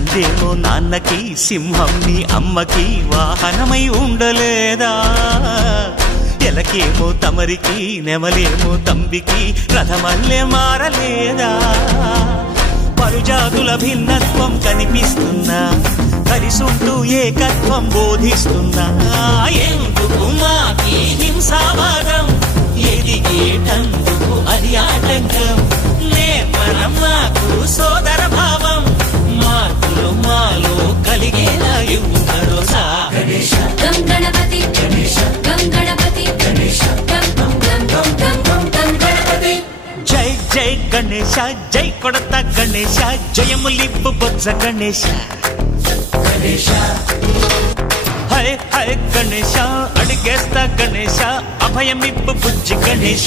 నందేమో నాన్నకి సింహం నీ అమ్మకి వాహనమై ఉండలేదా ఎలకేమో తమరికి నెమలేమో తంబికి రథమల్లే మారలేదా పరుజాతుల భిన్నత్వం కనిపిస్తున్నా కలిసుంటూ ఏకత్వం బోధిస్తున్నా ఎందుకు మాకి హింసావాదం ఎదిగేటందుకు అది ఆటంకం నేర్పరం మాకు సోదర భావం మార్పులు మాలో కలిగేలా ఇవ్వు భరోసా గణేశ గం గణపతి గణేశ గం గణపతి గణేశ గం గం గం గం గం గం గణపతి జై జై గణేశ జై కొడత గణేశ జయములిప్పు బొజ్జ గణేశ గణేశ హై హై గణేశ అడిగేస్తా గణేశ అభయమిప్పు బుజ్జి గణేశ